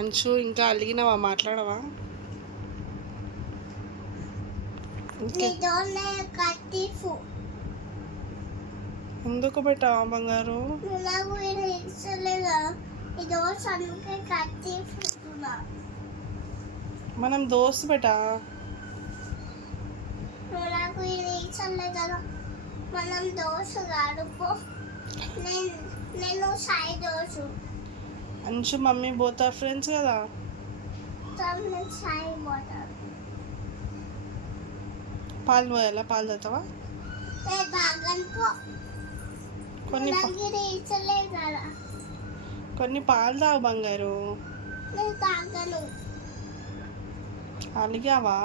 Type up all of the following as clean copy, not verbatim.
అంచు ఇంకా అలిగినవా? మాట్లాడవా? ఎందుకు పెట్టావా బంగారు? మనం దోస్తు బెటా. మనం దోసు కాడుకో. నేను సాయి దోసు. అంచు మమ్మీ బోత్ ఆర్ ఫ్రెండ్స్ కదా. సాయి పోతాడు. పాలు పోయాలా? పాలు తాగుతావా? కొన్ని పాలు తాగు బంగారు. అలిగావా?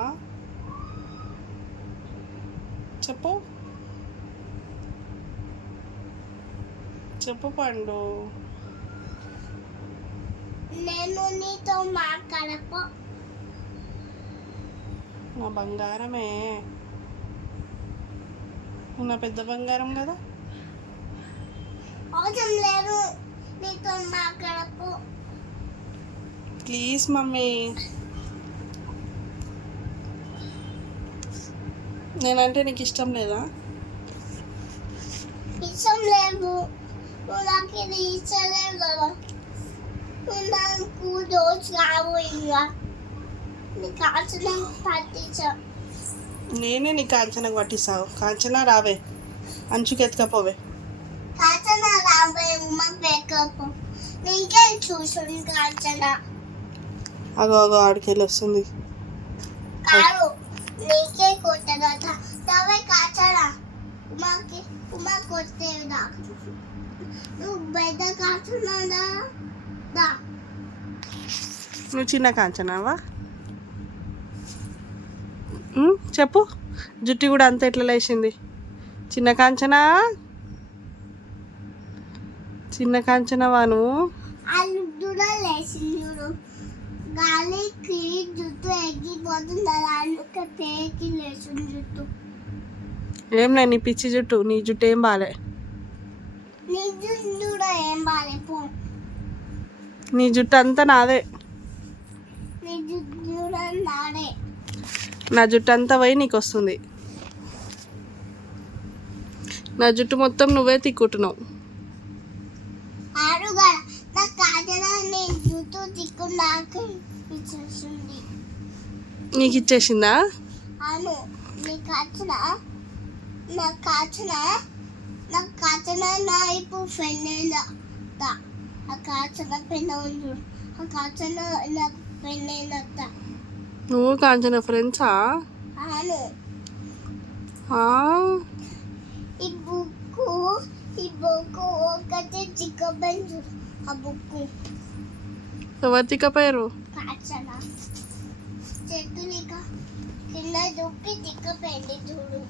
చెప్పు చెప్పు పండు. నేను నీతో మాట్లాడపో. నా బంగారమే, నా పెద్ద బంగారం కదా. అవసరం లేదు, నీతో మాట్లాడపో ప్లీజ్ మమ్మీ. నేనంటే నీకు ఇష్టం లేదా? ఇష్టం లేదు, నువ్వు నాకు ఇది ఇచ్చలేదు కదా. నువ్వు నాకు దోచు కావు. ఇంకా నీకు కాల్చిన పట్టించా. నేనే నీ కాంచనకు పట్టిస్తావు. కాంచన రావే, అంచుకి ఎత్తుకపోవే. కాల్చిన రాబోయే ఉమ్మకు పెట్టకపో. నీకే చూసుంది కాల్చిన. అగో అగో ఆడికెళ్ళి వస్తుంది. కాదు, నీకే కొట్టదా. తవే కాల్చిన ఉమ్మ కొట్టేదా. నువ్వు పెద్ద కాల్చున్నాదా? నువ్వు చిన్న కాంచనావా? చెప్పు. జుట్టు కూడా అంత ఎట్లా లేచింది? చిన్న కాంచనా, చిన్న కాంచనవా నువ్వు? లేచింది. గాలికి జుట్టు ఎగిపోతుంది. అందుకే పేకి లేచింది జుట్టు. ఏం లే, నీ పిచ్చి జుట్టు. నీ జుట్టు ఏం బాలే. నీ జుట్టు కూడా ఏం బాలే. పో, నీ జుట్టు అంతా నాదే. నీ జుట్టు కూడా నాదే. నా జుట్టు అంతా పోయి నీకు వస్తుంది. నా జుట్టు మొత్తం నువ్వే తిక్కుంటున్నావు. నా కాజల నీ జుట్టు తిక్కు నాకు ఇచ్చేసింది. నీకు ఇచ్చేసిందా? అవును, నీకు కాచిన నాకు కాచిన నా ఇప్పుడు ఫ్రెండ్ ఆ కాచిన పెన్ ఉంది. ఆ కాచిన నాకు ఫ్రెండ్. నువ్వు కాంచన ఫ్రెండ్సా? అవును. ఈ బుక్ ఒకటి చిక్కబెంచు. ఆ బుక్ ఎవరు తిక్కపోయారు? కాచన చెట్టు కింద దూకి చిక్కపోయింది చూడు.